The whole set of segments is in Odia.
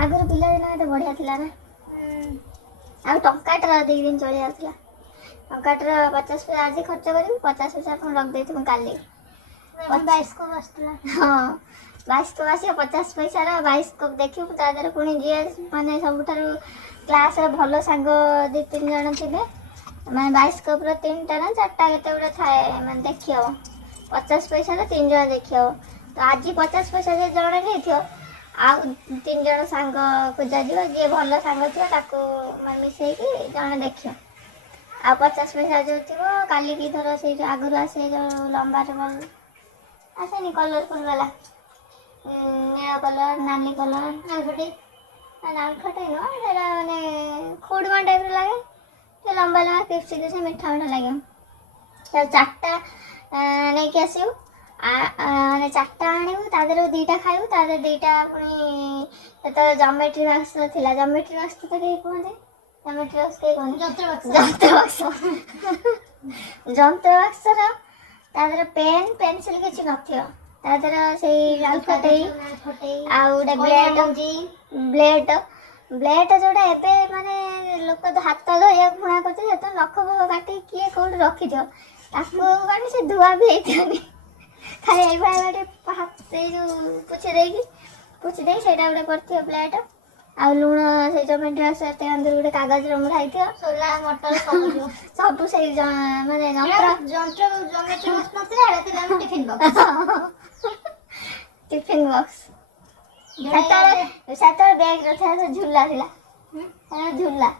ଆଗରୁ ପିଲାଦିନ କେତେ ବଢ଼ିଆ ଥିଲା ନା। ଆଉ ଟଙ୍କାଟାର 2 ଦିନ ଚଳି ଯାଉଥିଲା। ଟଙ୍କାଟାର 50 ପଇସା ଆଜି ଖର୍ଚ୍ଚ କରିବୁ, 50 ପଇସା ଆପଣ ରଖିଦେଇଥିବୁ କାଲି। ବାଇସ୍କୋପ ଆସୁଥିଲା। ହଁ, ବାଇସ୍କୋପ ଆସିବ 50 ପଇସାର ବାଇସ୍କୋପ ଦେଖିବୁ। ତା ଦେହରେ ପୁଣି ଯିଏ ମାନେ ସବୁଠାରୁ କ୍ଲାସରେ ଭଲ ସାଙ୍ଗ 2-3 ଜଣ ଥିବେ, ମାନେ ବାଇସ୍କୋପର 3ଟା ନା 4ଟା କେତେ ଗୋଟେ ଥାଏ, ମାନେ ଦେଖି ହବ 50 ପଇସାରେ 3 ଜଣ ଦେଖି ହବ। ତ ଆଜି 50 ପଇସା ଯେ ଜଣେ ନେଇଥିବ, ଆଉ 3 ଜଣ ସାଙ୍ଗ ଖୋଜାଯିବ, ଯିଏ ଭଲ ସାଙ୍ଗ ଥିବ ତାକୁ ମାନେ ମିଶେଇକି ଜଣେ ଦେଖିବ। ଆଉ 50 ପଇସା ଯେଉଁ ଥିବ କାଲିକି ଧର ସେଇ ଯେଉଁ ଆଗରୁ ଆସେ ଯେଉଁ ଲମ୍ବାରେ ଆସେନି କଲରଫୁଲ ବାଲା, ନୀଳ କଲର, ନାଲି କଲର, ନାଲଫଟି ନୁହଁ, ସେଇଟା ମାନେ ଖୁଡ଼ୁମା ଟାଇପ୍ର ଲାଗେ, ସେ ଲମ୍ବା ଲମ୍ବା କ୍ରିପ୍ସି କ୍ରିପ୍ସି ମିଠା ମିଠା ଲାଗିବ। ତାର 4ଟା ନେଇକି ଆସିବୁ, ମାନେ 4ଟା ଆଣିବୁ, ତା ଦେହରୁ 2ଟା ଖାଇବୁ, ତା ଦେହରେ 2ଟା ପୁଣି ଯେତେବେଳେ ଜମେଟ୍ରି ବାକ୍ସ ଥିଲା, ଜମେଟ୍ରି ବାକ୍ସ ତ କେହି କୁହନ୍ତି, ଜମେଟ୍ରି ବାକ୍ସ କେହି କୁହନ୍ତି, ଯନ୍ତ୍ର ବାକ୍ସ ଯନ୍ତ୍ର ବାକ୍ସର ତା ଦେହରେ ପେନ୍ ପେନ୍ସିଲ୍ କିଛି ନଥିବ, ତା ଦେହରେ ସେଇ ଆଲଫାଟେଇ ଆଉ ଗୋଟେ ବ୍ଲେଡ୍ ଯେଉଁଟା ଏବେ ମାନେ ଲୋକ ହାତ ଧୋଇବାକୁ ଘୃଣା କରୁଛନ୍ତି, ସେତେବେଳେ ନଖ ଫଖ କାଟିକି କିଏ କେଉଁଠି ରଖିଥିବ, ତାକୁ ମାନେ ସେ ଧୁଆ ବି ହେଇଥିବନି, ଖାଲି ଏଇଭଳିଆ ଗୋଟେ ସେଇ ଯେଉଁ ପୋଛି ଦେଇକି ସେଇଟା ଗୋଟେ କରିଥିବ ବ୍ଲେଡ୍। ଆଉ ଲୁଣ ସେଇ ଜମେଟ୍ରି ବାକ୍ସ ଏତେ ଅନ୍ଦର ଗୋଟେ କାଗଜରେ ମୁଡ଼ା ହେଇଥିବ, ସୋଲା ମଟର ସବୁ ସେଇ ମାନେ ଯନ୍ତ୍ର ଜମେଟ୍ରି ବାକ୍ସ ନଥିଲା, ଏଇଟା ଥିଲା ଆମ ଟିଫିନ୍ ବକ୍ସ। ଟିଫିନ୍ ବକ୍ସ ସେତେବେଳେ ବ୍ୟାଗ୍ ନଥିଲା, ସେ ଝୁଲା ଥିଲା, ଝୁଲା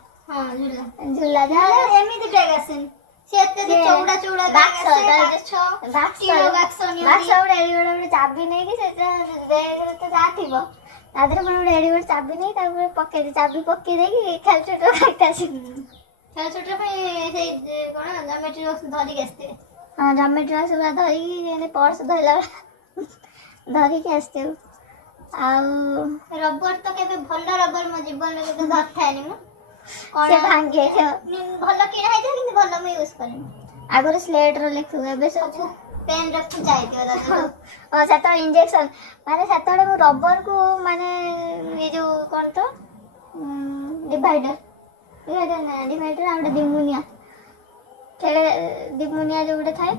ଏମିତି ବ୍ୟାଗ୍ ଆସେନି, ସେ ଏତେ ଚଉଡ଼ା ବାକ୍ସ ଗୋଟେ ଚାବି ନେଇକି ସେଟା ବ୍ୟାଗରେ ତ ଯାହା ଥିବ, ତା ଦେହରେ ପୁଣି ଗୋଟେ ଏଡି ଗୋଟେ ଚାବି ନେଇ ତାକୁ ପକେଇ ଚାବି ପକେଇ ଦେଇକି ଖେଳଛୁଟିରେ ଖାଇତେ ଆସିବୁ। ଖେଳଛୁଟିରେ ପାଇଁ ସେଇ କ'ଣ ଜମେଟ୍ରି ବକ୍ସ ଧରିକି ଆସିଥିବେ। ହଁ, ଜମେଟ୍ରି ବକ୍ସ ପୁରା ଧରିକି ଯେମିତି ପର୍ସ ଧରିଲା ଧରିକି ଆସିଥିବୁ। ଆଉ ରବର ତ କେବେ ଭଲ ରବର ମୋ ଜୀବନରେ କେବେ ଧରିଥାଏନି ମୁଁ, ସେ ଭାଙ୍ଗି ଯାଇଥିବ, ଭଲ କିଣା ହେଇଥିବ କିନ୍ତୁ ଭଲ ମୁଁ ୟୁଜ୍ କରେନି। ଆଗରୁ ସ୍ଲେଟ୍ର ଲେଖିବୁ, ଏବେ ସବୁ ପେନ୍ର ଖୁଞ୍ଚା ହେଇଥିବ। ହଁ, ସେତେବେଳେ ଇଞ୍ଜେକ୍ସନ୍, ମାନେ ସେତେବେଳେ ମୁଁ ରବରକୁ ମାନେ ଏ ଯେଉଁ କ'ଣ ତ ଡିଭାଇଡର ଆଉ ଗୋଟେ ଦିମୁନିଆ, ସେଇଟା ଦିମୁନିଆ ଯେଉଁ ଗୋଟେ ଥାଏ,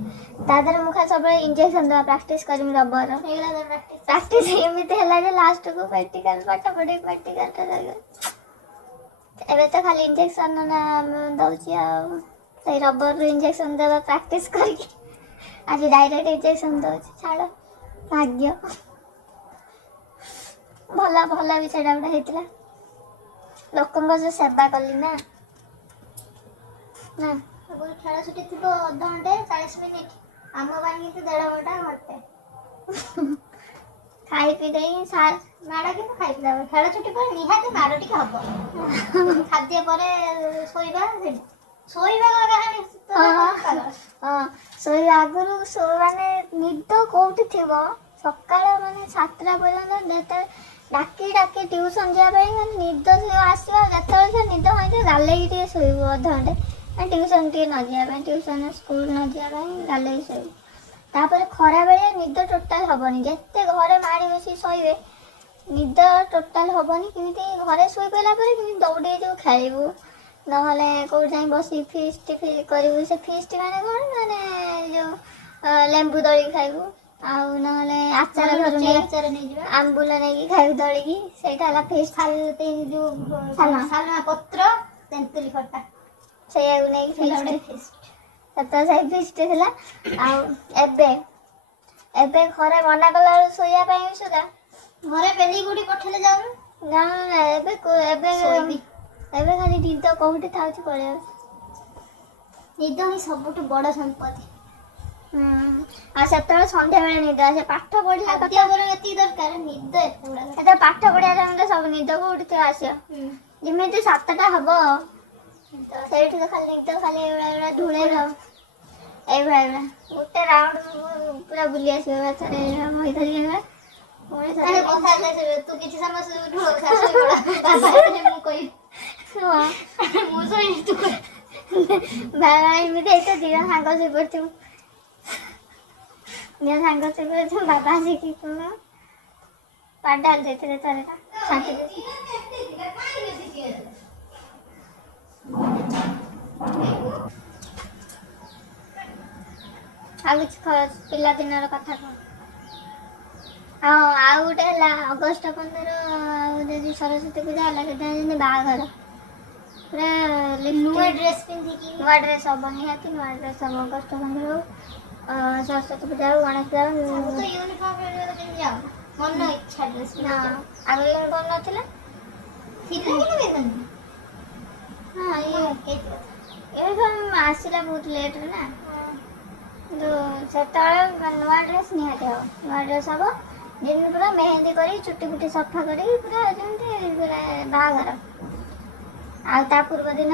ତା ଦେହରେ ମୁଁ ଖାଲି ସବୁବେଳେ ଇଞ୍ଜେକ୍ସନ୍ ଦେବା ପ୍ରାକ୍ଟିସ୍ କରିବି ରବର। ପ୍ରାକ୍ଟିସ୍ ଏମିତି ହେଲା ଯେ ଲାଷ୍ଟକୁ ମେଡ଼ିକାଲ ପାଠ ପଢ଼ିକି ମେଡ଼ିକାଲଟା ରହିବ। ଏବେ ତ ଖାଲି ଇଞ୍ଜେକ୍ସନ୍ ଦେଉଛି, ଆଉ ସେଇ ରବରରୁ ଇଞ୍ଜେକ୍ସନ୍ ଦେବା ପ୍ରାକ୍ଟିସ୍ କରିକି ଆଜି ଡାଇରେକ୍ଟ ଇଞ୍ଜେକ୍ସନ୍ ଦେଉଛି। ଛାଡ଼, ଭାଗ୍ୟ ଭଲ ବି ସେଇଟା ଗୋଟେ ହେଇଥିଲା। ଲୋକଙ୍କ ଯେଉଁ ସେବା କଲି ନା। ଆଗରୁ ଖେଳ ଛୁଟି ଥିବ ଅଧଘଣ୍ଟେ 40 ମିନିଟ୍, ଆମ ପାଇଁ କିନ୍ତୁ 1.5 ଘଣ୍ଟା ଘଣ୍ଟେ। ଖାଇ ପିଇ ଦେଇ ସାର୍ ମାଡ଼ କିନ୍ତୁ ଖାଇ ପିଇ ଦେବ। ଖେଳ ଛୁଟି ପରେ ନିହାତି ମାଡ଼ ଟିକେ ହବ। ଖାଦ୍ୟ ପରେ ଶୋଇବା କାହାଣୀ। ହଁ, ଶୋଇବା ଆଗରୁ ମାନେ ନିଦ କେଉଁଠି ଥିବ, ସକାଳ ମାନେ 7ଟା ପର୍ଯ୍ୟନ୍ତ ଯେତେବେଳେ ଡାକି ଟ୍ୟୁସନ୍ ଯିବା ପାଇଁ ମାନେ ନିଦ ଆସିବ, ଯେତେବେଳେ ସେ ନିଦ ଭାଙ୍ଗିଥିବ ଗାଲେଇକି ଟିକେ ଶୋଇବୁ ଅଧଘଣ୍ଟେ, ଟ୍ୟୁସନ୍ ଟିକେ ନ ଯିବା ପାଇଁ, ଟ୍ୟୁସନ୍ ସ୍କୁଲ୍ ନ ଯିବା ପାଇଁ ଗାଲେଇକି ଶୋଇବୁ। ତାପରେ ଖରାବେଳେ ନିଦ ଟୋଟାଲ୍ ହେବନି, ଯେତେ ଘରେ ମାଡ଼ି ବସି ଶୋଇବେ ନିଦ ଟୋଟାଲ୍ ହେବନି। କେମିତି ଘରେ ଶୋଇ ପଡ଼ିଲା ପରେ କେମିତି ଦୌଡ଼ି ଯିବୁ ଖେଳିବୁ, ନହେଲେ କେଉଁଠି ଯାଇ ବସି ଫିଷ୍ଟ କରିବୁ। ସେ ଫିଷ୍ଟ ମାନେ କ'ଣ, ମାନେ ଯେଉଁ ଲେମ୍ବୁ ଦଳିକି ଖାଇବୁ, ଆଉ ନହେଲେ ଆଚାର ଘରୁ ନେଇଯିବା, ଆମ୍ବୁଲ ନେଇକି ଖାଇବୁ ଦଳିକି, ସେଇଟା ହେଲା ଫିଷ୍ଟ। ଯେଉଁ ସାଲୁଆ ପତ୍ର ତେନ୍ତୁଳି ଖଟା, ସେଇଆକୁ ନେଇକି ଫିଷ୍ଟ। ସେତେବେଳେ ସେଇ ଫିଷ୍ଟ ଥିଲା। ଆଉ ଏବେ ଘରେ ମନା କଲାବେଳକୁ ଶୋଇବା ପାଇଁ ସୁଧା ଘରେ ପେଲିକି କୋଉଠି ପଠେଇଲେ ଯାଉନୁ। ନା, ଏବେ ଖାଲି ନିଦ କୋଉଠି ଥାଉଛି ପଳେଇ ଆସୁଛି। ନିଦ ହିଁ ସବୁଠୁ ବଡ଼ ସମ୍ପତ୍ତି। ଆଉ ସେତେବେଳେ ସନ୍ଧ୍ୟାବେଳେ ନିଦ ଆସେ, ପାଠ ପଢିଲା କଥା ବରଂ ଏତିକି ଦରକାର, ନିଦ ଏତେ ଗୁଡ଼ା ସେତେବେଳେ ପାଠ ପଢିବା ଟାଇମ୍ରେ ସବୁ ନିଦ କୋଉଠି ଥିବ ଆସିବ। ଯେମିତି 7ଟା ହବ ସେଇଠି ତ ଖାଲି ନିଦ, ଖାଲି ଏଇଭଳିଆ ଢୁଳେଇବ, ଏଇଭଳିଆ ଗୋଟେ ରାଉଣ୍ଡ ପୁରା ବୁଲି ଆସିବ। ଥରେ ବହି ଧରିକି ତୁ କିଛି ସମୟ ମୁଁ କହିବି ମୁଁ ଶୋଇବି, ତୁ ଏମିତି ହେଇତ ଦିନ ସାଙ୍ଗ ଶୋଇପଡ଼ିଥିବୁ, ବାବା ଆସିକି ବାଡାଳି ଦେଇଥିଲେ ଥରେ ଛାଙ୍କି ଦେଇଛି। ଆଉ କିଛି ପିଲାଦିନର କଥା କଣ? ହଁ ଆଉ ଗୋଟେ ହେଲା ଅଗଷ୍ଟ 15 ଆଉ ଯଦି ସରସ୍ୱତୀ ପୂଜା ହେଲା ସେଦିନ ଯେମିତି ବାହାଘର ପୁରା ନୂଆ ଡ୍ରେସ୍ ପିନ୍ଧିକି ନୂଆ ଡ୍ରେସ୍ ହବ, ନିହାତି ନୂଆ ଡ୍ରେସ୍ ହବ। ଅଗଷ୍ଟ 15 ହଉ ସରସ୍ୱତୀ ପୂଜା ହଉ ଗଣେଶ ପୂଜା ହଉ। ସବୁ ତ ୟୁନିଫର୍ମ ପିନ୍ଧି ଯାଅ, ମନ ଇଚ୍ଛା ଡ୍ରେସ୍ ନା ଆଗ ୟୁନିଫର୍ମ ନଥିଲା। ଥିଲା କିନ୍ତୁ ପିନ୍ଧନ୍ତି। ହଁ ୟୁନିଫର୍ମ ଆସିଲା ବହୁତ ଲେଟ୍ରେ ନା, କିନ୍ତୁ ସେତେବେଳେ ନୂଆ ଡ୍ରେସ୍ ନିହାତି ହବ। ନୂଆ ଡ୍ରେସ୍ ହବ ଯେମିତି ପୁରା ମେହେନ୍ଦି କରି ଚୁଟି ଫୁଟି ସଫା କରିକି ପୁରା ଯେମିତି ପୁରା ବାହାଘର। ଆଉ ତା ପୂର୍ବ ଦିନ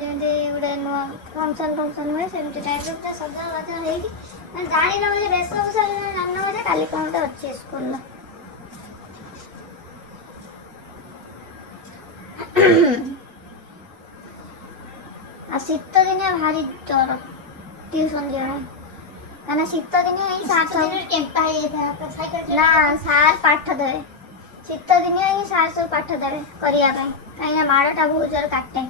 ଯେମିତି ଗୋଟେ ନୂଆ ଫଙ୍କସନ୍ ହୁଏ ସେମିତି ଟାଇପ୍ର ପୁରା ସଜବାଜ ହେଇକି ମାନେ ଜାଣିନ ବୋଲି ବେଶଭୂଷା ଜାଣିନ ବୋଧେ କାଲି କ'ଣ ଗୋଟେ ଅଛି ସ୍କୁଲର। ଆଉ ଶୀତ ଦିନେ ଭାରି ଡର ଟ୍ୟୁସନ୍ ଯିବା ପାଇଁ, କାହିଁକିନା ଶୀତ ଦିନେ ହିଁ ସାର୍ ସବୁ କେମ୍ପା ହେଇଯାଇଥାଏ ସାଇକେଲ ନା ସାର୍ ପାଠ ଦେବେ। ଶୀତ ଦିନିଆ ହିଁ ସାର୍ ସବୁ ପାଠ ଦେବେ କରିବା ପାଇଁ, କାହିଁକିନା ମାଡ଼ଟା ବହୁତ ଜୋର କାଟେ।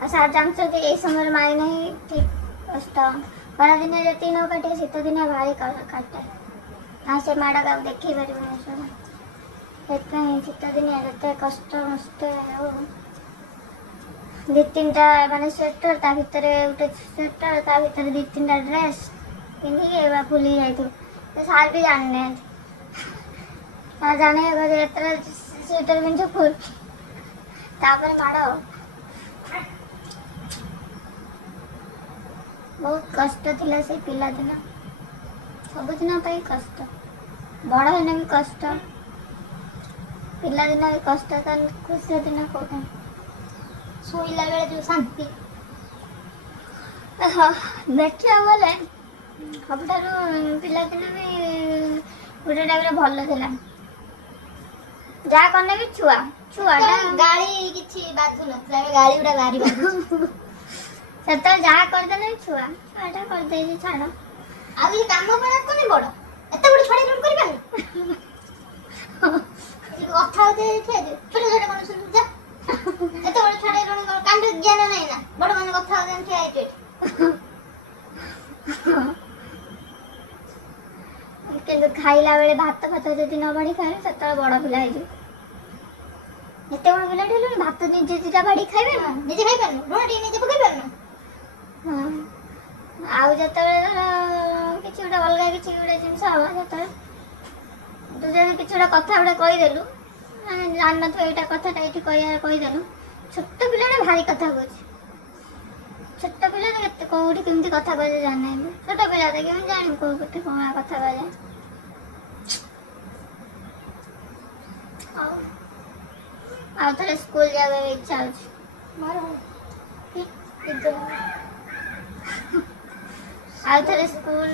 ଆଉ ସାର୍ ଜାଣିଛନ୍ତି ଏଇ ସମୟରେ ମାରି ନାହିଁ ଠିକ୍ କଷ୍ଟ। ଖରାଦିନେ ଯେତିକି ନ କାଟେ ଶୀତ ଦିନିଆ ଭାରି କାଟେ, ଆଉ ସେ ମାଡ଼ କାହାକୁ ଦେଖେଇ ପାରିବନି ସବୁ। ସେଥିପାଇଁ ଶୀତ ଦିନିଆ ଯେତେ କଷ୍ଟ ମଷ୍ଟ ହଉ 2-3ଟା ମାନେ ସ୍ୱେଟର, ତା ଭିତରେ ଗୋଟେ ସ୍ୱେଟର, ତା ଭିତରେ 2-3ଟା ଡ୍ରେସ୍ ପିନ୍ଧିକି ଏବା ଫୁଲି ଯାଇଥିବ। ସେ ସାର୍ ବି ଜାଣିନାହାନ୍ତି। ସାର୍ ଜାଣିବେ ଯେତେବେଳେ ସ୍ୱେଟର ପିନ୍ଧିଛ ଫୁଲ୍, ତାପରେ ମାଡ଼। ବହୁତ କଷ୍ଟ ଥିଲା ସେଇ ପିଲାଦିନ, ସବୁଦିନ ପାଇଁ କଷ୍ଟ। ବଡ଼ ହେଲେ ବି କଷ୍ଟ, ପିଲାଦିନ ବି କଷ୍ଟ, ତାହେଲେ ଖୁସିର ଦିନ କୋଉଟା? ଶୋଇଲା ବେଳେ ଯୋଉ ଶାନ୍ତି। ଦେଖିବାକୁ ଗଲେ ସବୁଠାରୁ ପିଲାଦିନ ବି ଗୋଟେ ଟାଇପ୍ର ଭଲ ଥିଲା। ଯାହା କଲେ ବି ଛୁଆଟା ଗାଳି କିଛି ବାଜୁନଥିଲା, ଏବେ ଗାଳି ଗୁଡ଼ା ଭାରି ବାଜୁଛି। ସେତେବେଳେ ଯାହା କରିଦେଲେ ଛୁଆଟା କରିଦେଇଛି ଛାଡ଼। ଆଉ କିଛି କାମ କରା କଲେ ବଡ଼, ଏତେ ବଡ଼ ଛଡ଼ା ଲୋକ କରିପାରିବେ? କଥା ହଉଥିବେ ଛୋଟ ଛୋଟ ମାନେ ଶୁଣୁଛୁ ଯା, ଏତେ ବଡ଼ ଛଡ଼ା ଲୋକ କାଣ୍ଡ ଜ୍ଞାନ ନାହିଁ ନା, ବଡ଼ ମାନେ କଥା ହଉଥିବେ ଠିଆ ହେଇଛି। କିନ୍ତୁ ଖାଇଲା ବେଳେ ଭାତ ଫାତ ଯଦି ନ ବାଢ଼ି ଖାଇବେ ସେତେବେଳେ ବଡ଼ ପିଲା ହେଇଯିବ। ଏତେ ବଡ଼ ପିଲାଟେ ହେଲୁଣି ଭାତ ନିଜେ ଦିଟା ବାଢ଼ିକି ଖାଇବେ ନା, ନିଜେ ଖାଇପାରୁନୁ, ଲୁଣ ଟିକେ ନିଜେ ପକେଇ ପାରୁନୁ। ଆଉ ଯେତେବେଳେ ଧର କିଛି ଗୋଟେ ଅଲଗା କିଛି ଗୋଟେ ଜିନିଷ ହବ, ସେତେବେଳେ ତୁ ଯଦି କିଛି ଗୋଟେ କଥା ଗୋଟେ କହିଦେଲୁ, ମାନେ ଜାଣିନଥିବ ଏଇଟା କଥାଟା ଏଇଠି କହିଦେଲୁ, ଛୋଟ ପିଲାଟା ଭାରି କଥା କହୁଛି। ଛୋଟ ପିଲା କେତେ କୋଉଠି କେମିତି କଥା କହିଲେ ଜାଣିନାହାନ୍ତି। ଛୋଟ ପିଲା କେମିତି ଜାଣିବୁ କୋଉ କୋଉଠି କ'ଣ କଥା କହିଲେ। ଆଉ ଥରେ ସ୍କୁଲ ଯିବାକୁ ଇଚ୍ଛା ହଉଛି। ଆଉ ଥରେ ସ୍କୁଲ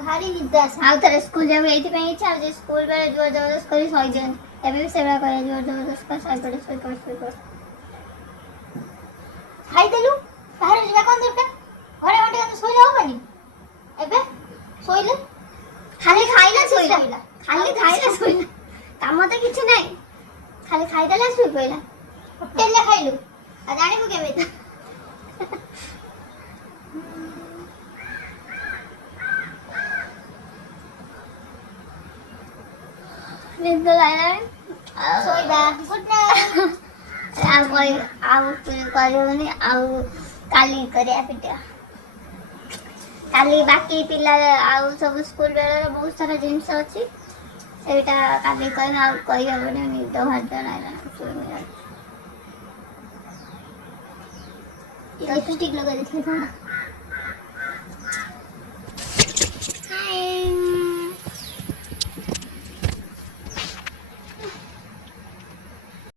ଭାରି ନିଦ ଆସେ। ଆଉ ଥରେ ସ୍କୁଲ ଯିବାକୁ ଏଇଥିପାଇଁ ଇଚ୍ଛା ହଉଛି, ସ୍କୁଲ ବେଳେ ଜୋର ଜବରଦସ୍ତ କରି ଶୋଇଦିଅନ୍ତି। ଏବେ ବି ସେଇଭଳିଆ କରିବା, ଜୋର ଜବରଦସ୍ତ କରି ଶୋଇପଡ଼। ଖାଇଦେଲୁ ବାହାରେ ଯିବା କ'ଣ ଦରକାର, ଘରେ ଘଣ୍ଟେ ଘଣ୍ଟେ ଶୋଇଲେ ହବନି? ଏବେ ଶୋଇଲେ ଖାଲି ଖାଇଲା ଶୋଇଲା, କାମ ତ କିଛି ନାହିଁ, ଖାଲି ଖାଇଦେଲା ଶୋଇ ପଇଲା। ହୋଟେଲରେ ଖାଇଲୁ ଆଉ ଜାଣିବୁ କେମିତି? ନିଦ ଲାଗିଲାଣି, ଶୋଇବା, ଗୁଡ୍ ନାଇଟ୍। ଆଉ କରିବନି, ଆଉ କାଲି କରିବା ଭିଡ଼ିଓ। କାଲି ବାକି ପିଲା ଆଉ ସବୁ ସ୍କୁଲ ବେଳର ବହୁତ ସାରା ଜିନିଷ ଅଛି, ସେଇଟା କାଲି କହିବି। ଆଉ କହିହେବନି, ନିଦ ଭାରି ଲାଗିଲାଣି, ଶୋଇବି। ଲିପଷ୍ଟିକ୍ ଲଗାଇ ଦେଇଥିଲି କ'ଣ?